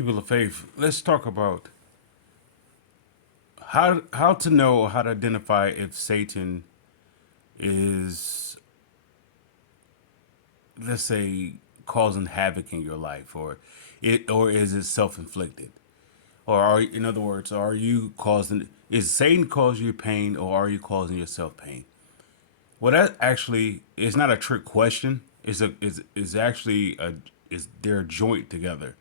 People of faith, let's talk about how to know or how to identify if Satan is, let's say, causing havoc in your life, or is it self-inflicted, or in other words, are you causing? Is Satan causing you pain, or are you causing yourself pain? Well, that actually is not a trick question. Is actually a is they're joint together.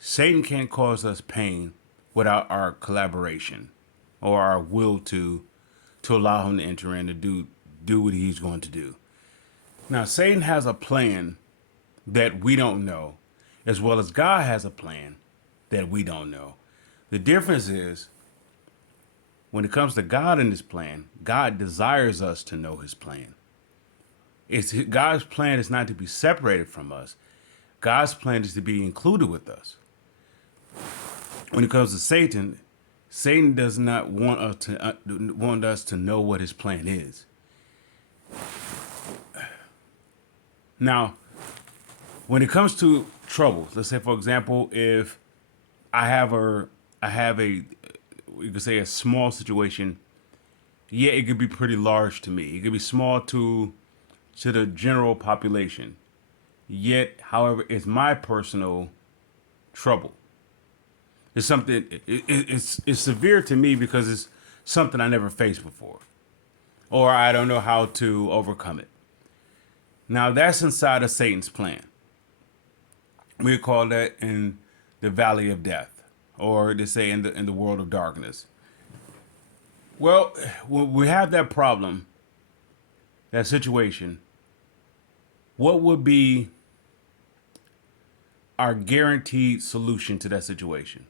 Satan can't cause us pain without our collaboration or our will to allow him to enter in to do what he's going to do. Now, Satan has a plan that we don't know, as well as God has a plan that we don't know. The difference is when it comes to God and his plan, God desires us to know his plan. God's plan is not to be separated from us. God's plan is to be included with us. When it comes to Satan, Satan does not want us to know what his plan is. Now, when it comes to trouble, let's say for example, if I have a you could say a small situation, yeah, it could be pretty large to me. It could be small to the general population. Yet, however, it's my personal trouble. It's something. It's severe to me because it's something I never faced before, or I don't know how to overcome it. Now that's inside of Satan's plan. We call that in the valley of death, or they say in the world of darkness. Well, when we have that problem, that situation, what would be our guaranteed solution to that situation?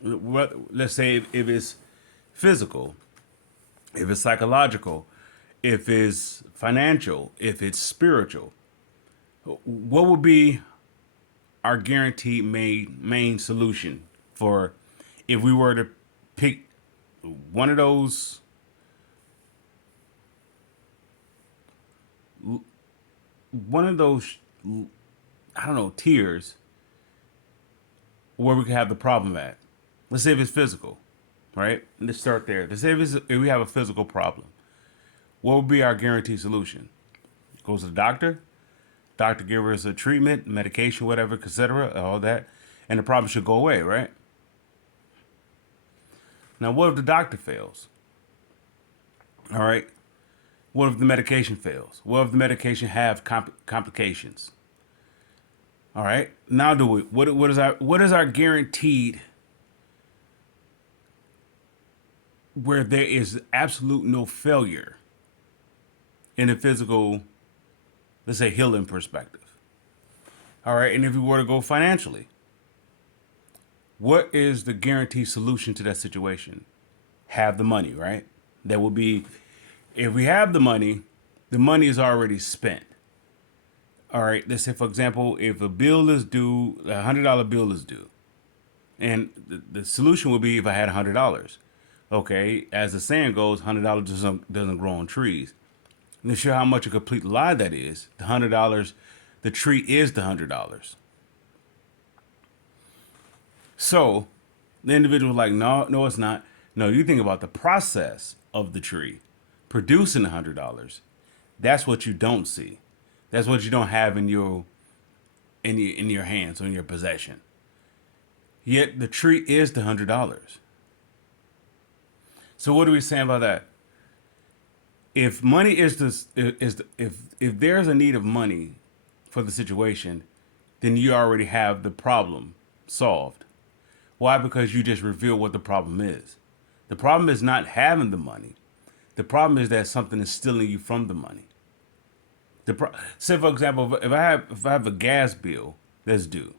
Let's say if it's physical, if it's psychological, if it's financial, if it's spiritual, what would be our guaranteed main solution for if we were to pick one of those one of those I don't know tiers where we could have the problem at? Let's say if it's physical, right? Let's start there. Let's say if we have a physical problem, what would be our guaranteed solution? Goes to the doctor. Doctor give us a treatment, medication, whatever, etc., all that, and the problem should go away, right? Now, what if the doctor fails? All right. What if the medication fails? What if the medication have complications? All right. Now, what is our guaranteed where there is absolute no failure in a physical, let's say, healing perspective? All right. And if we were to go financially, what is the guaranteed solution to that situation? Have the money, right? That would be, if we have the money is already spent. All right. Let's say, for example, if a bill is due, $100 bill is due. And the solution would be if I had $100. Okay. As the saying goes, $100 doesn't grow on trees. And to show how much a complete lie that is, the $100, the tree is the $100. So the individual was like, no, no, it's not. No, you think about the process of the tree producing $100. That's what you don't see. That's what you don't have in your hands or in your possession. Yet the tree is the $100. So what are we saying about that? If money if there's a need of money for the situation, then you already have the problem solved. Why? Because you just reveal what the problem is. The problem is not having the money. The problem is that something is stealing you from the money. Say, for example, if I have a gas bill that's due,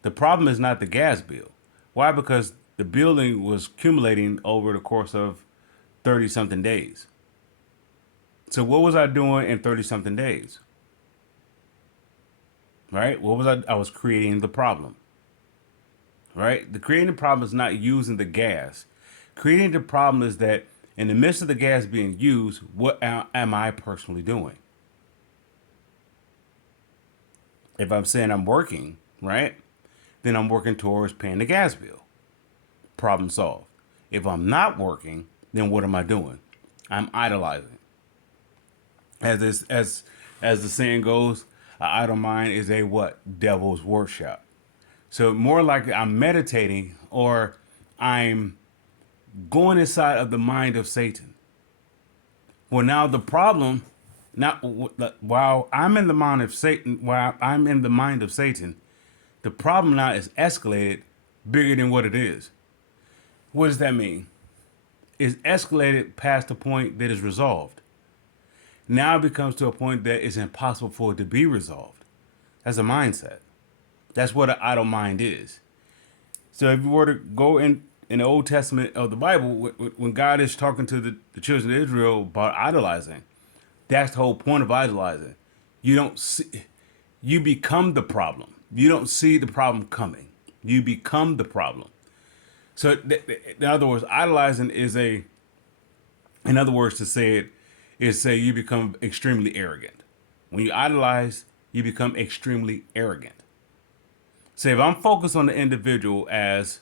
the problem is not the gas bill. Why? Because the billing was accumulating over the course of 30 something days. So what was I doing in 30 something days? Right? What was I? I was creating the problem. Right? The creating the problem is not using the gas. Creating the problem is that in the midst of the gas being used, what am I personally doing? If I'm saying I'm working, right? then I'm working towards paying the gas bill. Problem solved. If I'm not working, then what am I doing? I'm idolizing. As the saying goes, an idle mind is a what? Devil's workshop. So more likely I'm meditating or I'm going inside of the mind of Satan. Well, now the problem, now while I'm in the mind of Satan, while I'm in the mind of Satan, the problem now is escalated bigger than what it is. What does that mean? It's escalated past the point that is resolved. Now it becomes to a point that it's impossible for it to be resolved. That's a mindset. That's what an idle mind is. So if you were to go in the Old Testament of the Bible, when God is talking to the children of Israel about idolizing, that's the whole point of idolizing. You don't see, you become the problem. You don't see the problem coming. You become the problem. So in other words, idolizing is in other words, to say it, is say you become extremely arrogant. When you idolize, you become extremely arrogant. Say if I'm focused on the individual as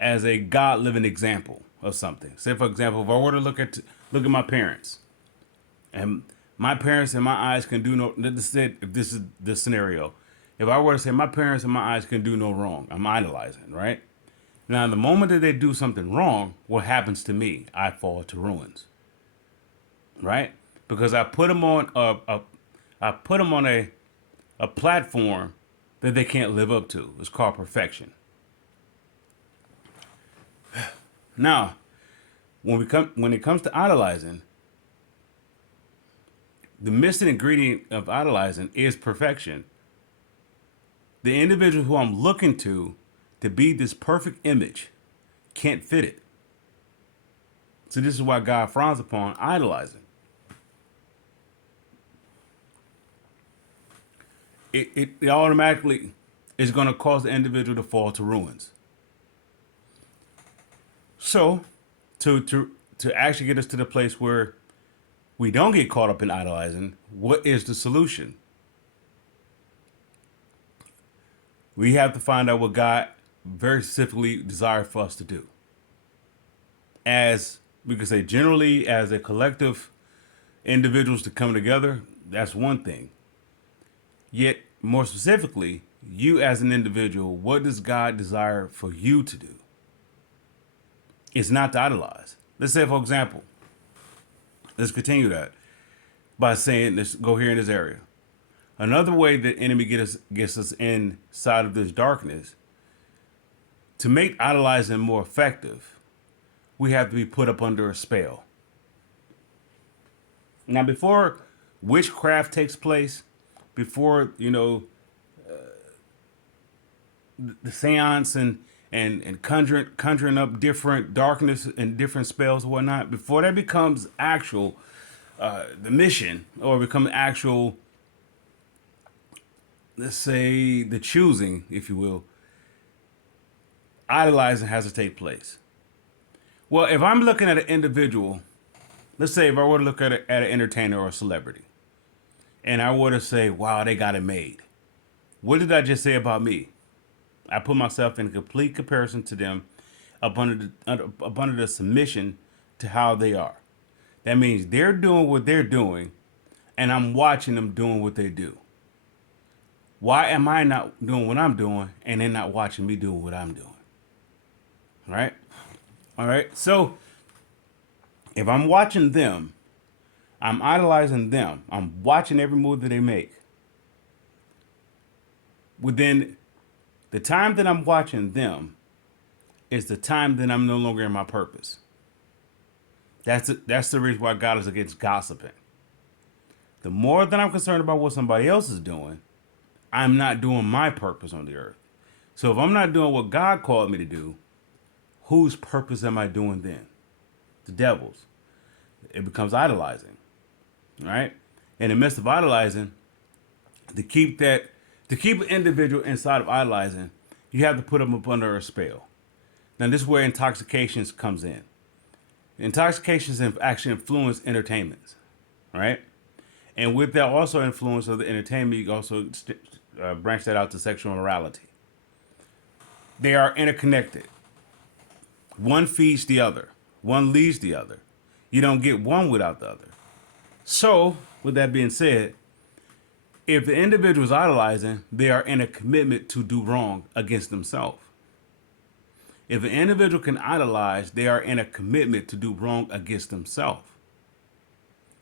a God living example of something. Say for example, if I were to look at my parents, and my parents in my eyes can do no. If this is the scenario, if I were to say my parents in my eyes can do no wrong, I'm idolizing, right? Now, the moment that they do something wrong, what happens to me? I fall to ruins, right? Because I put them on I put them on a platform that they can't live up to. It's called perfection. Now, when it comes to idolizing, the missing ingredient of idolizing is perfection. The individual who I'm looking to be this perfect image can't fit it. So this is why God frowns upon idolizing. It automatically is going to cause the individual to fall to ruins. So to actually get us to the place where we don't get caught up in idolizing, what is the solution? We have to find out what God very specifically desires for us to do. As we could say, generally, as a collective, individuals to come together, that's one thing. Yet, more specifically, you as an individual, what does God desire for you to do? It's not to idolize. Let's say, for example, let's continue that by saying, let's go here in this area. Another way the enemy gets us inside of this darkness, to make idolizing more effective, we have to be put up under a spell. Now, before witchcraft takes place, before the seance and conjuring up different darkness and different spells and whatnot, before that becomes actual, the mission or become actual, let's say the choosing, if you will, idolizing has to take place. Well, if I'm looking at an individual, let's say if I were to look at an entertainer or a celebrity, and I were to say, wow, they got it made. What did I just say about me? I put myself in complete comparison to them up under the submission to how they are. That means they're doing what they're doing, and I'm watching them doing what they do. Why am I not doing what I'm doing, and they're not watching me do what I'm doing? Right? All right. So if I'm watching them, I'm idolizing them. I'm watching every move that they make. Within the time that I'm watching them is the time that I'm no longer in my purpose. That's the reason why God is against gossiping. The more that I'm concerned about what somebody else is doing, I'm not doing my purpose on the earth. So if I'm not doing what God called me to do, whose purpose am I doing then? The devil's. It becomes idolizing. Right? In the midst of idolizing, to keep an individual inside of idolizing, you have to put them up under a spell. Now this is where intoxications comes in. Intoxications actually influence entertainments, right? And with that also influence of the entertainment, you also branch that out to sexual morality. They are interconnected. One feeds the other. One leads the other. You don't get one without the other. So, with that being said, if the individual is idolizing, they are in a commitment to do wrong against themselves. If an individual can idolize, they are in a commitment to do wrong against themselves.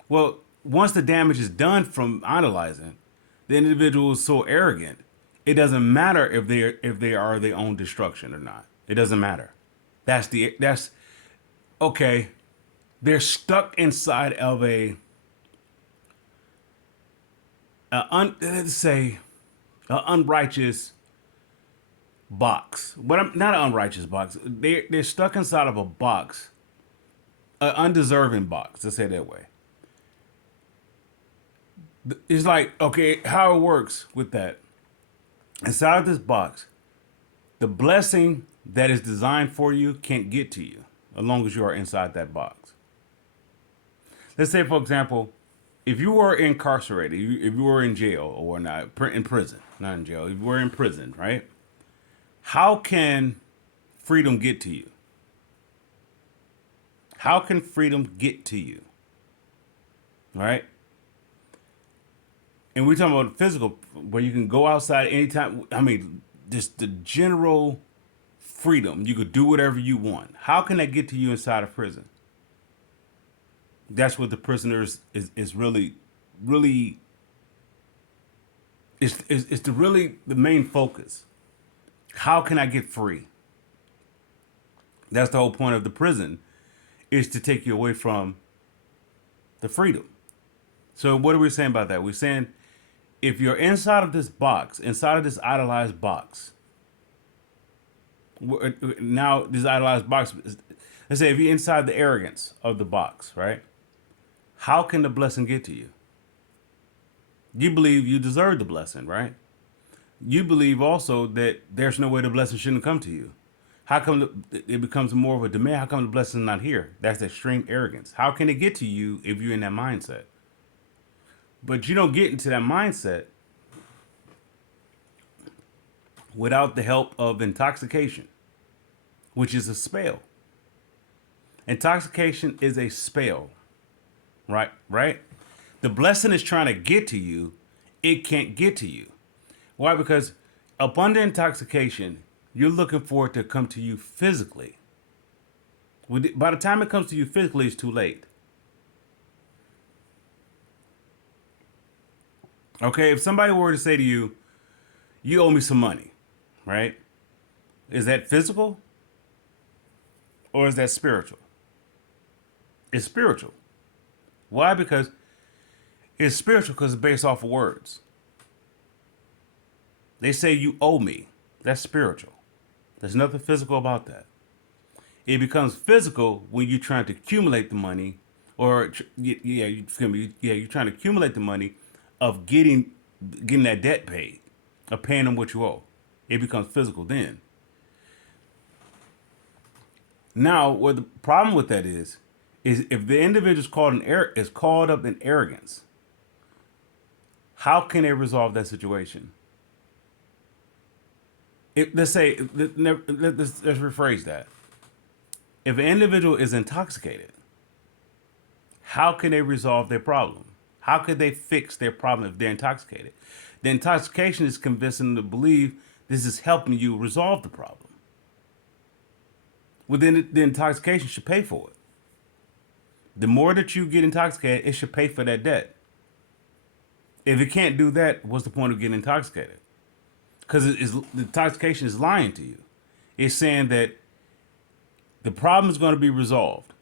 Well, once the damage is done from idolizing, the individual is so arrogant, it doesn't matter if they are their own destruction or not. It doesn't matter. That's okay. They're stuck inside of let's say, an unrighteous box. But I'm not an unrighteous box. They're stuck inside of a box, an undeserving box. Let's say it that way. It's like, okay, how it works with that. Inside of this box, the blessing that is designed for you can't get to you as long as you are inside that box. Let's say, for example, if you were incarcerated, if you were in jail or not, in prison, not in jail, if you were in prison, right? How can freedom get to you? How can freedom get to you? Right? And we're talking about physical, where you can go outside anytime. I mean, just the general freedom. You could do whatever you want. How can that get to you inside of prison? That's what the prisoners is really, really, it's the main focus. How can I get free? That's the whole point of the prison, is to take you away from the freedom. So what are we saying about that? We're saying if you're inside of this box, inside of this idolized box, now this idolized box, let's say if you're inside the arrogance of the box, right? How can the blessing get to you? You believe you deserve the blessing, right? You believe also that there's no way the blessing shouldn't come to you. How come it becomes more of a demand? How come the blessing is not here? That's extreme arrogance. How can it get to you if you're in that mindset? But you don't get into that mindset without the help of intoxication, which is a spell. Intoxication is a spell, right? Right? The blessing is trying to get to you. It can't get to you. Why? Because up under intoxication, you're looking for it to come to you physically. By the time it comes to you physically, it's too late. Okay, if somebody were to say to you, you owe me some money, right? Is that physical or is that spiritual? It's spiritual. Why? Because it's spiritual because it's based off of words. They say you owe me. That's spiritual. There's nothing physical about that. It becomes physical when you're trying to accumulate the money, or you're trying to accumulate the money of getting that debt paid, of paying them what you owe. It becomes physical then. Now, what the problem with that is if the individual is caught up in arrogance, how can they resolve that situation? Let's rephrase that. If an individual is intoxicated, how can they resolve their problem? How could they fix their problem if they're intoxicated? The intoxication is convincing them to believe this is helping you resolve the problem. Well, then the intoxication should pay for it. The more that you get intoxicated, it should pay for that debt. If it can't do that, what's the point of getting intoxicated? Because the intoxication is lying to you. It's saying that the problem is going to be resolved.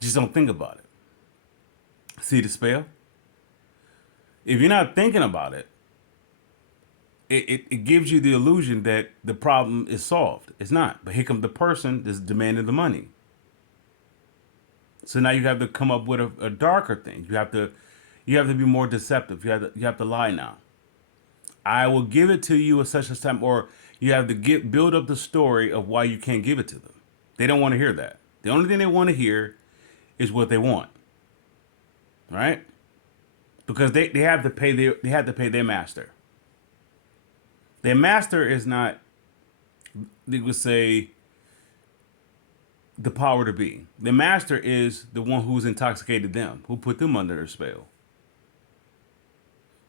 Just don't think about it. See the spell? If you're not thinking about it, it gives you the illusion that the problem is solved. It's not. But here comes the person that's demanding the money. So now you have to come up with a darker thing. You have to be more deceptive. You have to lie now. I will give it to you at such a time, or you have to build up the story of why you can't give it to them. They don't want to hear that. The only thing they want to hear is what they want, right? Because they have to pay their master. Their master is not they would say the power to be. The master is the one who's intoxicated them, who put them under their spell.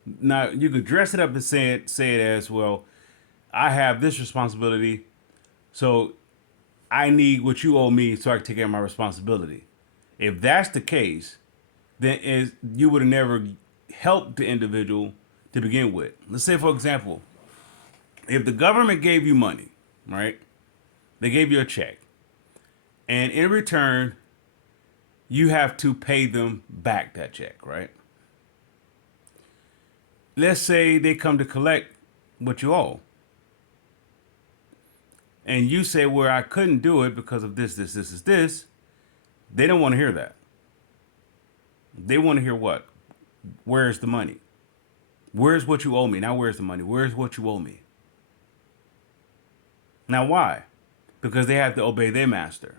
Now you could dress it up and say it as well. I have this responsibility, so I need what you owe me so I can take care of my responsibility. If that's the case, then is you would have never helped the individual to begin with. Let's say, for example, if the government gave you money, right? They gave you a check, and in return, you have to pay them back that check, right? Let's say they come to collect what you owe, and you say, "Well, I couldn't do it because of this." They don't want to hear that. They want to hear what? Where's the money? Where's what you owe me? Now, where's the money? Where's what you owe me? Now, why? Because they have to obey their master.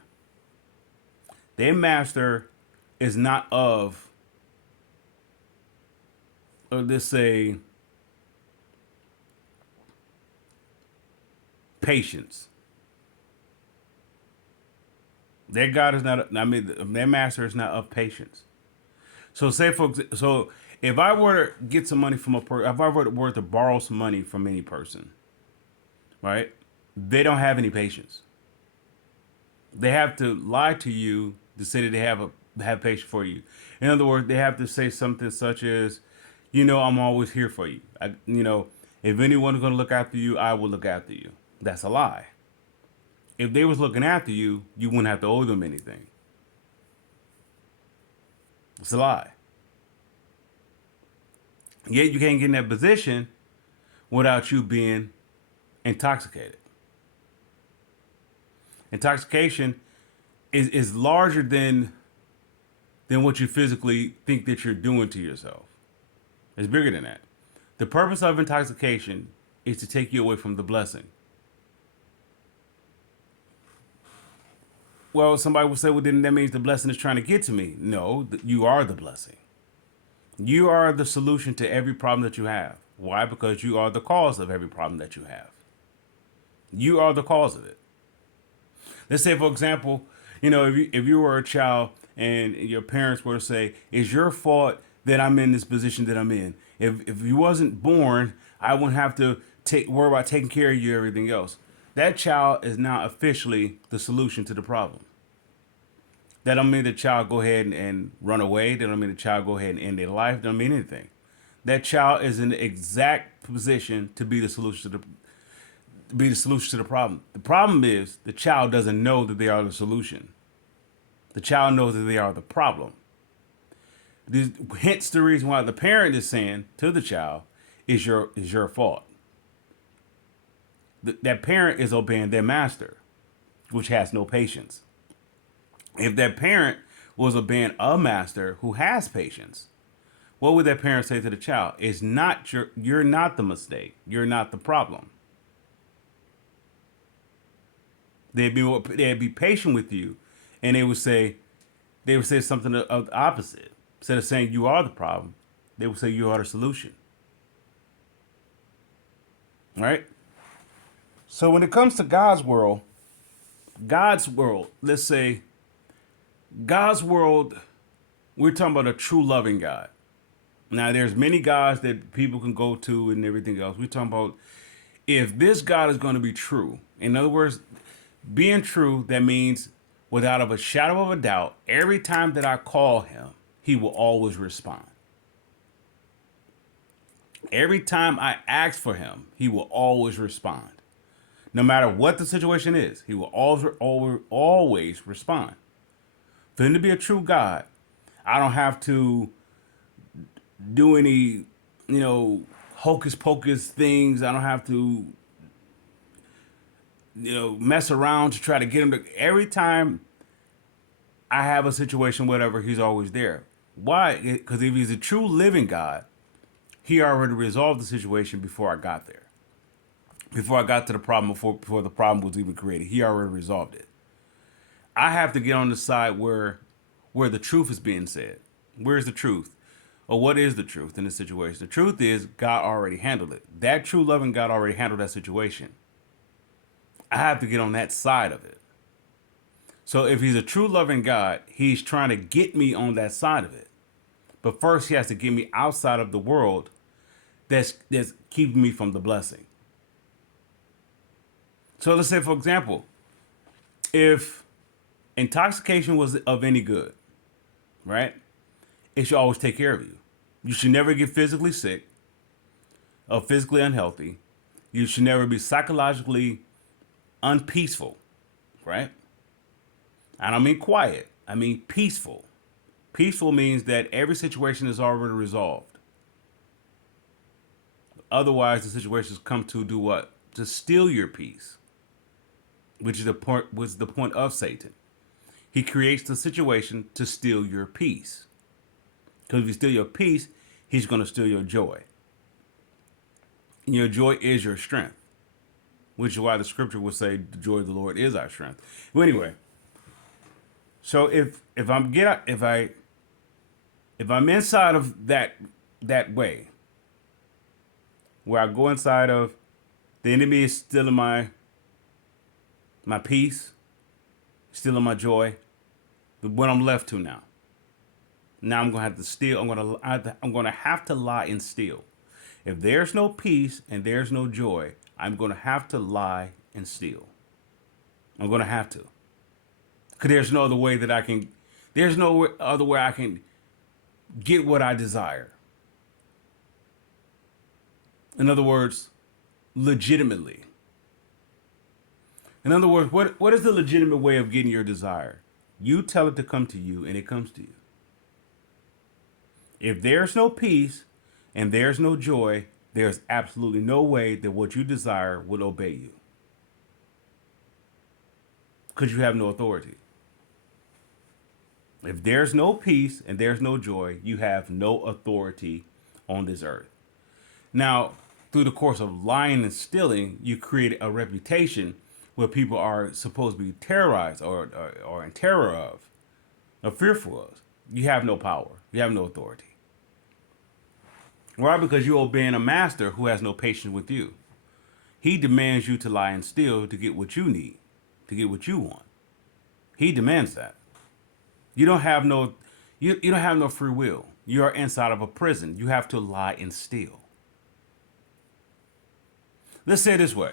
Their master is not of, or let's say, patience. Their God is not. I mean, their master is not of patience. So, so if I were to get some money from a person, if I were to borrow some money from any person, right? They don't have any patience. They have to lie to you to say that they have patience for you. In other words, they have to say something such as, I'm always here for you. If anyone's going to look after you, I will look after you. That's a lie. If they was looking after you, you wouldn't have to owe them anything. It's a lie. Yet you can't get in that position without you being intoxicated. Intoxication is larger than what you physically think that you're doing to yourself. It's bigger than that. The purpose of intoxication is to take you away from the blessing. Well, somebody will say, well, then that means the blessing is trying to get to me. No, you are the blessing. You are the solution to every problem that you have. Why? Because you are the cause of every problem that you have. You are the cause of it. Let's say, for example, if you were a child and your parents were to say, "It's your fault that I'm in this position that I'm in. If you wasn't born, I wouldn't have to worry about taking care of you, everything else." That child is now officially the solution to the problem. That don't mean the child go ahead and run away. That don't mean the child go ahead and end their life. That don't mean anything. That child is in the exact position to be the solution to the problem. The problem is the child doesn't know that they are the solution. The child knows that they are the problem. Hence the reason why the parent is saying to the child, is your fault. That parent is obeying their master, which has no patience. If that parent was obeying a master who has patience, what would that parent say to the child? It's not you're not the mistake. You're not the problem. They'd be patient with you, and they would say something of the opposite. Instead of saying you are the problem, they would say you are the solution. Right? So when it comes to God's world, let's say God's world, we're talking about a true loving God. Now there's many gods that people can go to and everything else. We're talking about if this God is going to be true. In other words, being true, that means without of a shadow of a doubt, every time that I call him, he will always respond. Every time I ask for him, he will always respond. No matter what the situation is, he will always respond. For him to be a true God, I don't have to do any, hocus pocus things. I don't have to, mess around to try to get him to. Every time I have a situation, whatever, he's always there. Why? Because if he's a true living God, he already resolved the situation before I got there. Before I got to the problem, before the problem was even created, he already resolved it. I have to get on the side where the truth is being said. Where's the truth? Or what is the truth in this situation? The truth is God already handled it. That true loving God already handled that situation. I have to get on that side of it. So if he's a true loving God, he's trying to get me on that side of it. But first, he has to get me outside of the world that's keeping me from the blessing. So let's say, for example, if intoxication was of any good, right? It should always take care of you. You should never get physically sick or physically unhealthy. You should never be psychologically unpeaceful, right? I don't mean quiet. I mean peaceful. Peaceful means that every situation is already resolved. Otherwise, the situations come to do what? To steal your peace, which is the point. Was the point of Satan? He creates the situation to steal your peace. Because if you steal your peace, he's going to steal your joy. And your joy is your strength, which is why the scripture will say, "The joy of the Lord is our strength." Well, anyway, so if I'm inside of that way, where I go inside of the enemy is stealing my peace, stealing my joy, but what I'm left to now. Now I'm gonna have to steal. I'm gonna have to lie and steal. If there's no peace and there's no joy, I'm gonna have to lie and steal. I'm gonna have to, cause there's no other way that I can. There's no other way I can get what I desire. In other words, legitimately. In other words, what is the legitimate way of getting your desire? You tell it to come to you, and it comes to you. If there's no peace and there's no joy, there's absolutely no way that what you desire will obey you. Because you have no authority. If there's no peace and there's no joy, you have no authority on this earth. Now, through the course of lying and stealing, you create a reputation where people are supposed to be terrorized or in terror of, or fearful of. You have no power. You have no authority. Why? Because you're obeying a master who has no patience with you. He demands you to lie and steal to get what you need, to get what you want. He demands that. You don't have no you don't have no free will. You are inside of a prison. You have to lie and steal. Let's say it this way.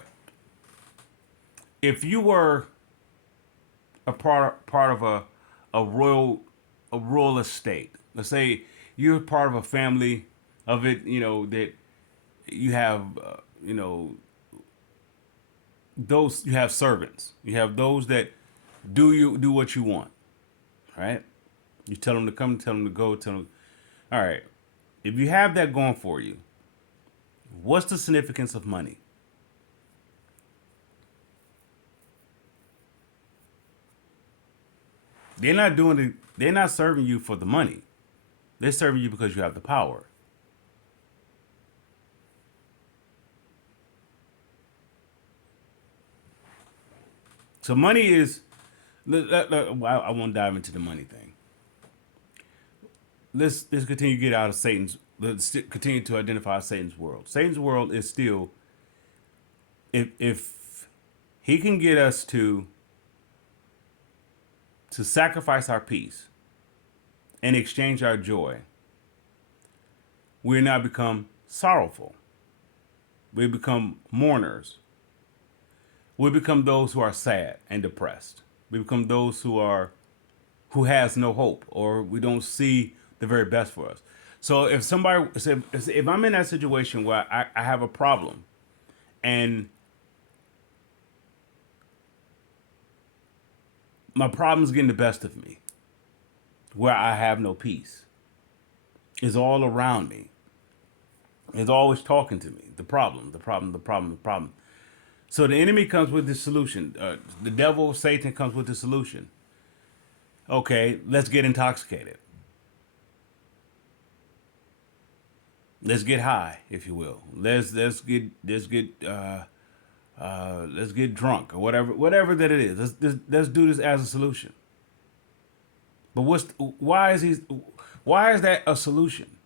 If you were a part of a royal estate, let's say you're part of a family of it, that you have, those you have servants. You have those that do what you want, right? You tell them to come, tell them to go, tell them. All right. If you have that going for you, what's the significance of money? They're not serving you for the money. They're serving you because you have the power. So money is. I won't dive into the money thing. Let's continue to get out of Satan's. Let's continue to identify Satan's world. Satan's world is still. If he can get us to sacrifice our peace and exchange our joy, we now become sorrowful. We become mourners. We become those who are sad and depressed. We become those who has no hope, or we don't see the very best for us. So if I'm in that situation where I have a problem, and my problem's getting the best of me, where I have no peace, is all around me. It's always talking to me. The problem, the problem, the problem, the problem. So the enemy comes with the solution. The devil, Satan, comes with the solution. Okay, let's get intoxicated. Let's get high, if you will. Let's get drunk or whatever that it is. Let's do this as a solution. But why is that a solution?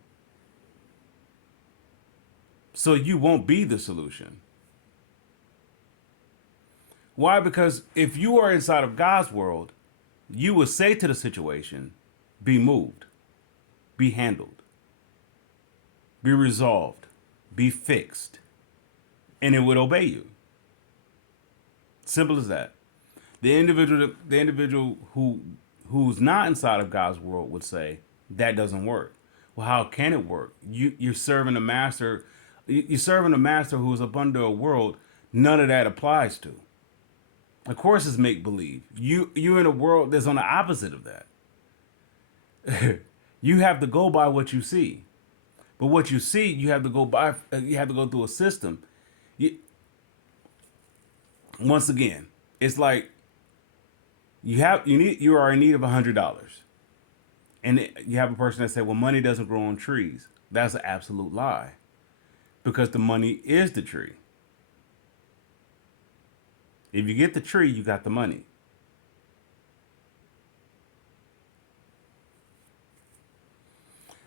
So you won't be the solution. Why? Because if you are inside of God's world, you would say to the situation, be moved, be handled, be resolved, be fixed, and it would obey you. Simple as that. The individual who's not inside of God's world would say that doesn't work. Well, how can it work? You're serving a master. You're serving a master who's up under a world none of that applies to. Of course, it's make believe. You're in a world that's on the opposite of that. You have to go by what you see, but what you see, you have to go by. You have to go through a system. You, once again, it's like you are in need of $100, and you have a person that say, "Well, money doesn't grow on trees." That's an absolute lie, because the money is the tree. If you get the tree, you got the money.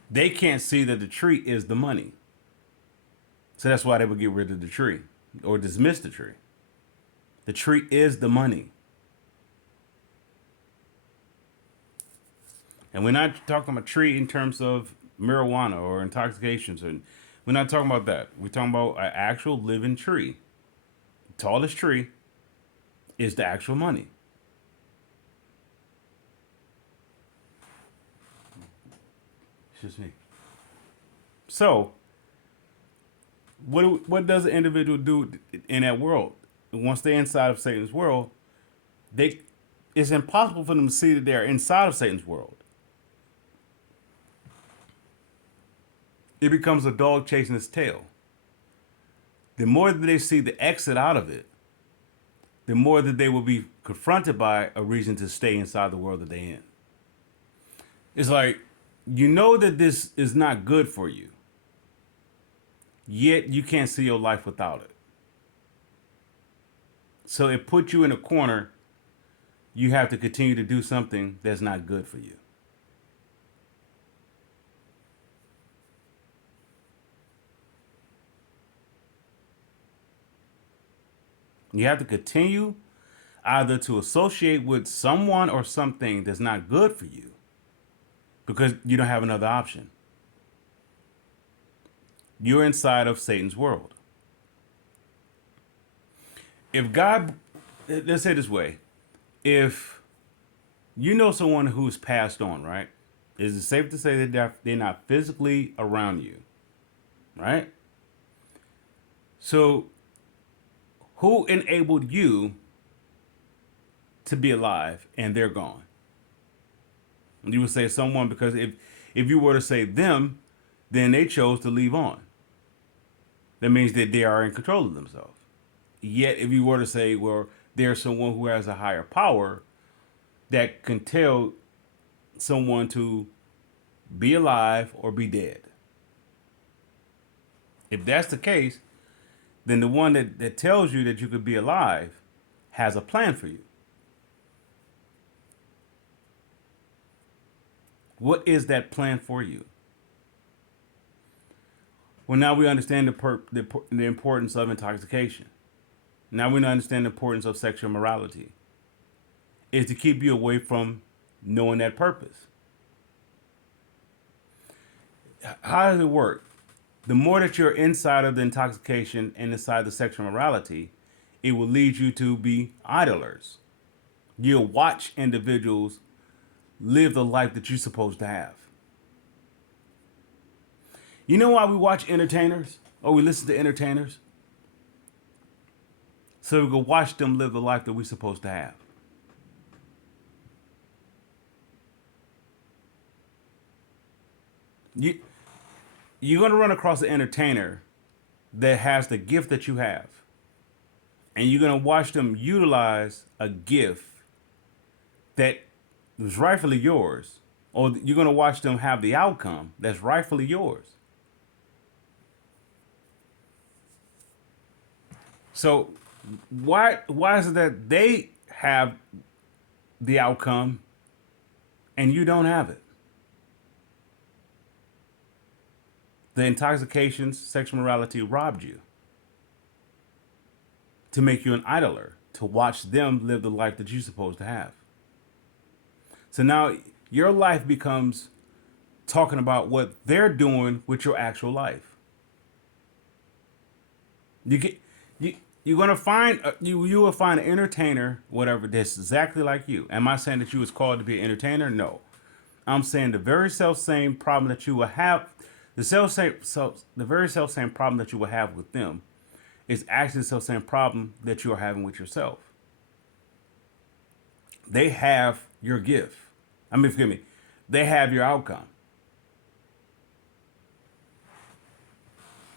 They can't see that the tree is the money, so that's why they would get rid of the tree or dismiss the tree. The tree is the money. And we're not talking about tree in terms of marijuana or intoxications. And we're not talking about that. We're talking about an actual living tree. The tallest tree is the actual money. It's just me. So, what does an individual do in that world? Once they're inside of Satan's world, they it's impossible for them to see that they're inside of Satan's world. It becomes a dog chasing its tail. The more that they see the exit out of it, the more that they will be confronted by a reason to stay inside the world that they're in. It's like, you know that this is not good for you, yet you can't see your life without it. So it puts you in a corner. You have to continue to do something that's not good for you. You have to continue either to associate with someone or something that's not good for you because you don't have another option. You're inside of Satan's world. If God, let's say it this way, if you know someone who's passed on, right? Is it safe to say that they're not physically around you, right? So, who enabled you to be alive and they're gone? And you would say someone because if you were to say them, then they chose to leave on. That means that they are in control of themselves. Yet, if you were to say, well, there's someone who has a higher power that can tell someone to be alive or be dead. If that's the case, then the one that tells you that you could be alive has a plan for you. What is that plan for you? Well, now we understand the importance of intoxication. Now we understand the importance of sexual morality. Is to keep you away from knowing that purpose. How does it work? The more that you're inside of the intoxication and inside the sexual morality, it will lead you to be idlers. You'll watch individuals live the life that you're supposed to have. You know why we watch entertainers or we listen to entertainers? So we can watch them live the life that we're supposed to have. You, you're going to run across an entertainer that has the gift that you have. And you're going to watch them utilize a gift that was rightfully yours. Or you're going to watch them have the outcome that's rightfully yours. So why is it that they have the outcome and you don't have it? The intoxications, sexual morality robbed you to make you an idler, to watch them live the life that you're supposed to have. So now your life becomes talking about what they're doing with your actual life. You get you you're gonna find you will find an entertainer, whatever, that's exactly like you. Am I saying that you was called to be an entertainer? No, I'm saying the very self same problem that you will have, the very self same problem that you will have with them, is actually the self same problem that you are having with yourself. They have your gift. I mean, forgive me. They have your outcome.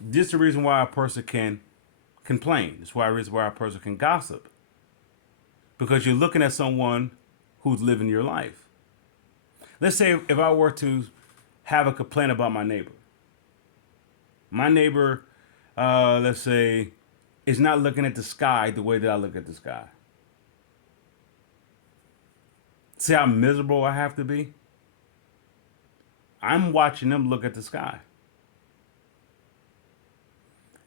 This is the reason why a person can complain. It's why reason why a person can gossip. Because you're looking at someone who's living your life. Let's say if I were to have a complaint about my neighbor. My neighbor, let's say, is not looking at the sky the way that I look at the sky. See how miserable I have to be? I'm watching them look at the sky.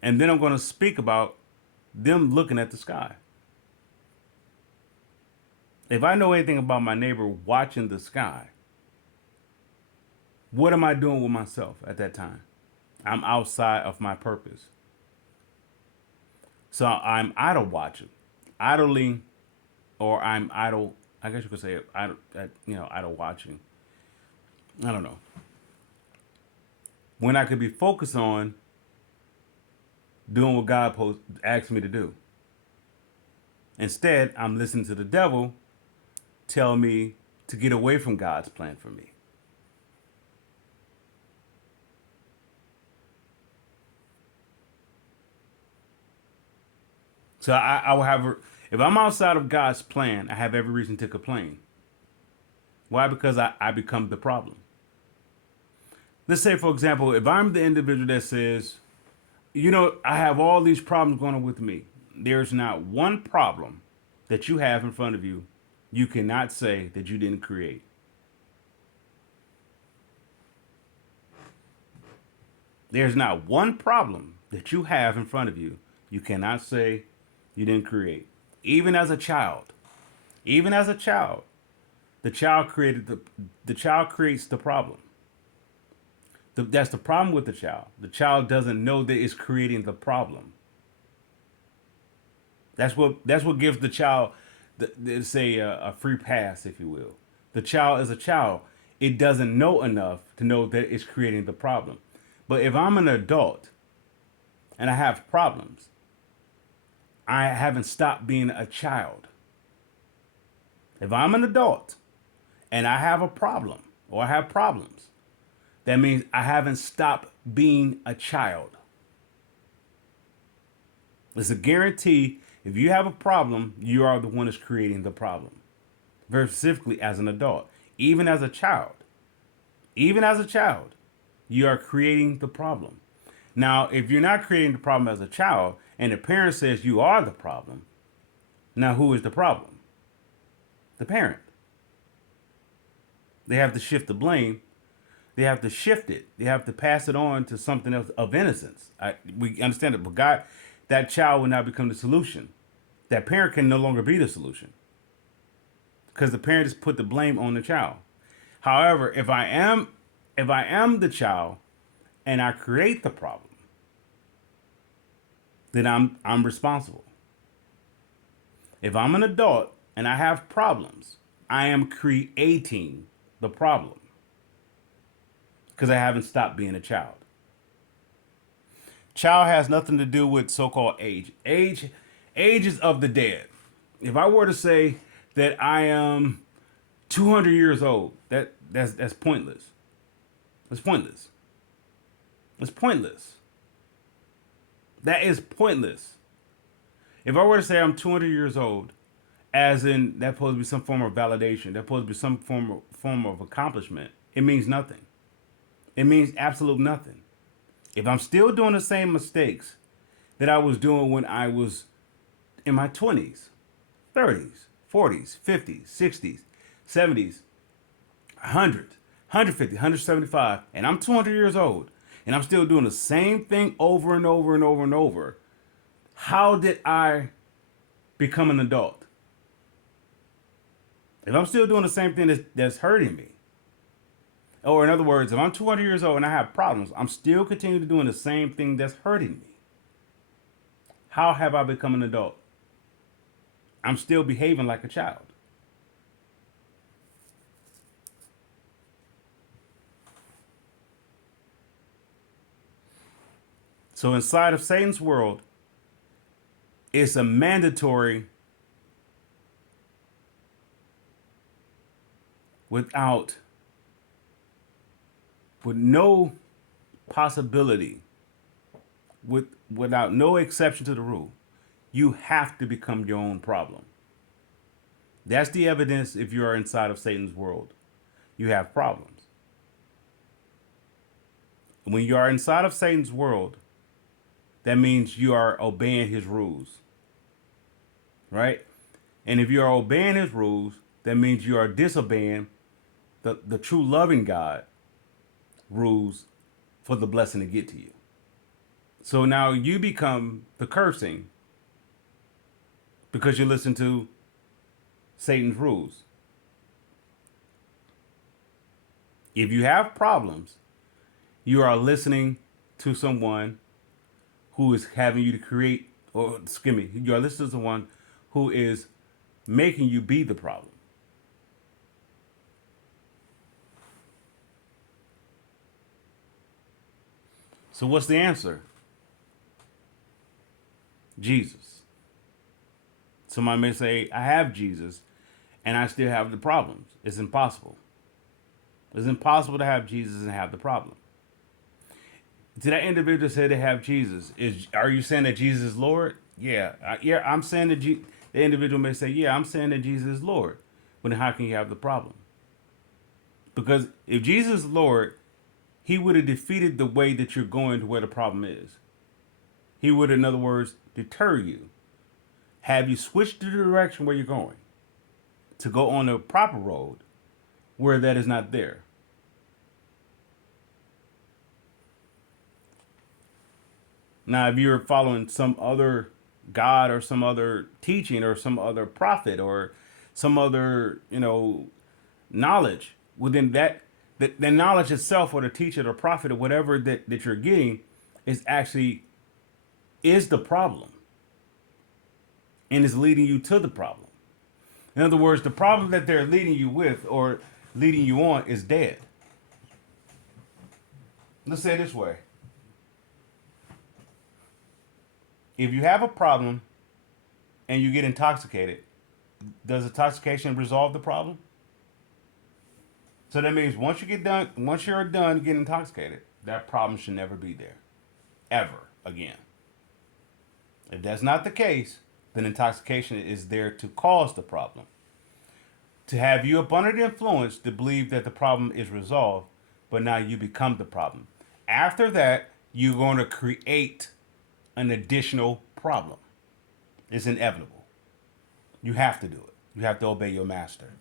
And then I'm going to speak about them looking at the sky. If I know anything about my neighbor watching the sky, what am I doing with myself at that time? I'm outside of my purpose. So I'm idle watching, idling, or I'm idle. I guess you could say idle, idle watching. I don't know. When I could be focused on doing what God asked me to do. Instead, I'm listening to the devil tell me to get away from God's plan for me. So I will have, if I'm outside of God's plan, I have every reason to complain. Why? Because I become the problem. Let's say, for example, if I'm the individual that says, I have all these problems going on with me. There's not one problem that you have in front of you you cannot say that you didn't create. There's not one problem that you have in front of you you cannot say you didn't create. Even as a child, the child creates the problem. That's the problem with the child. The child doesn't know that it's creating the problem. That's what gives the child, say, a free pass, if you will. The child is a child. It doesn't know enough to know that it's creating the problem. But if I'm an adult and I have problems, I haven't stopped being a child. If I'm an adult and I have a problem or I have problems, that means I haven't stopped being a child. It's a guarantee. If you have a problem, you are the one that's creating the problem. Very specifically as an adult. Even as a child, you are creating the problem. Now, if you're not creating the problem as a child and the parent says you are the problem, now who is the problem? The parent. They have to shift the blame. They have to shift it. They have to pass it on to something else of innocence. We understand it, but God, that child will now become the solution. That parent can no longer be the solution because the parent has put the blame on the child. However, if I am the child and I create the problem, then I'm responsible. If I'm an adult and I have problems, I am creating the problem because I haven't stopped being a child. Child has nothing to do with so-called age. Age is of the dead. If I were to say that I am 200 years old, that's pointless. That's pointless. It's pointless. That is pointless. If I were to say I'm 200 years old, as in that's supposed to be some form of validation, that's supposed to be some form of accomplishment, it means nothing. It means absolute nothing. If I'm still doing the same mistakes that I was doing when I was in my 20s, 30s, 40s, 50s, 60s, 70s, 100, 150, 175, and I'm 200 years old, and I'm still doing the same thing over and over and over and over, how did I become an adult. If I'm still doing the same thing that's hurting me, or in other words, if I'm 200 years old and I have problems, I'm still continuing to doing the same thing that's hurting me. How have I become an adult? I'm still behaving like a child. So inside of Satan's world, it's a mandatory without with no possibility, without no exception to the rule. You have to become your own problem. That's the evidence if you are inside of Satan's world. You have problems. When you are inside of Satan's world, that means you are obeying his rules. Right? And if you are obeying his rules, that means you are disobeying the true loving God rules for the blessing to get to you. So now you become the cursing because you listen to Satan's rules. If you have problems, you are listening to someone who is having you to create, or excuse me, you are listening to someone who is making you be the problem. So what's the answer? Jesus. Somebody may say, I have Jesus and I still have the problems. It's impossible. It's impossible to have Jesus and have the problem. To that individual say they have Jesus, are you saying that Jesus is Lord? Yeah. I'm saying that the individual may say, yeah, I'm saying that Jesus is Lord. But then how can you have the problem? Because if Jesus is Lord, he would have defeated the way that you're going to where the problem is. He would, in other words, deter you, have you switch the direction where you're going to go on the proper road where that is not there. Now, if you're following some other God or some other teaching or some other prophet or some other, knowledge within that, the knowledge itself or the teacher or prophet or whatever that you're getting is the problem and is leading you to the problem. In other words, the problem that they're leading you with or leading you on is dead. Let's say it this way. If you have a problem and you get intoxicated, does intoxication resolve the problem? So that means once you're done getting intoxicated, that problem should never be there. Ever again. If that's not the case, then intoxication is there to cause the problem. To have you up under the influence to believe that the problem is resolved, but now you become the problem. After that, you're going to create an additional problem. It's inevitable. You have to do it. You have to obey your master.